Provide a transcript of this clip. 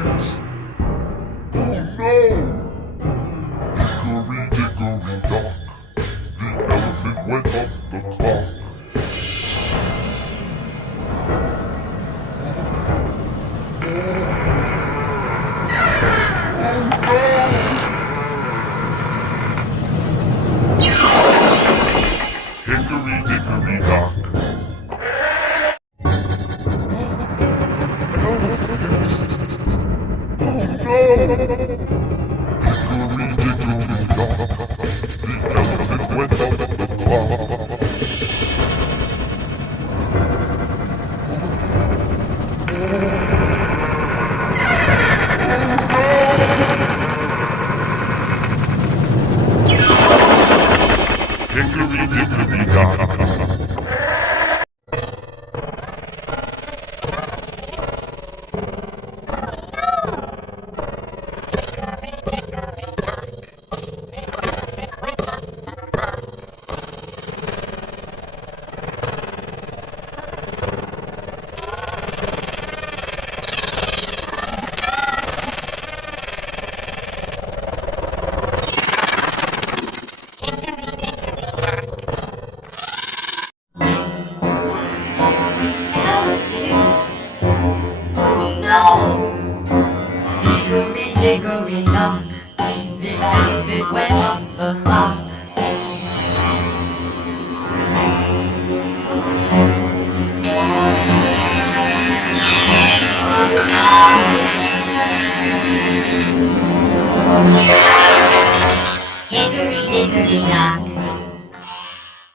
elephant! Oh no! Hickory dickory dock, the elephant went up the clock. Hickory dickory dock. Elephant! Oh no! Hickory dickory dock, the elephant went up the clock. Hickory dickory dock. Hickory dickory dock, the elephant went up the clock. Hickory dickory dock.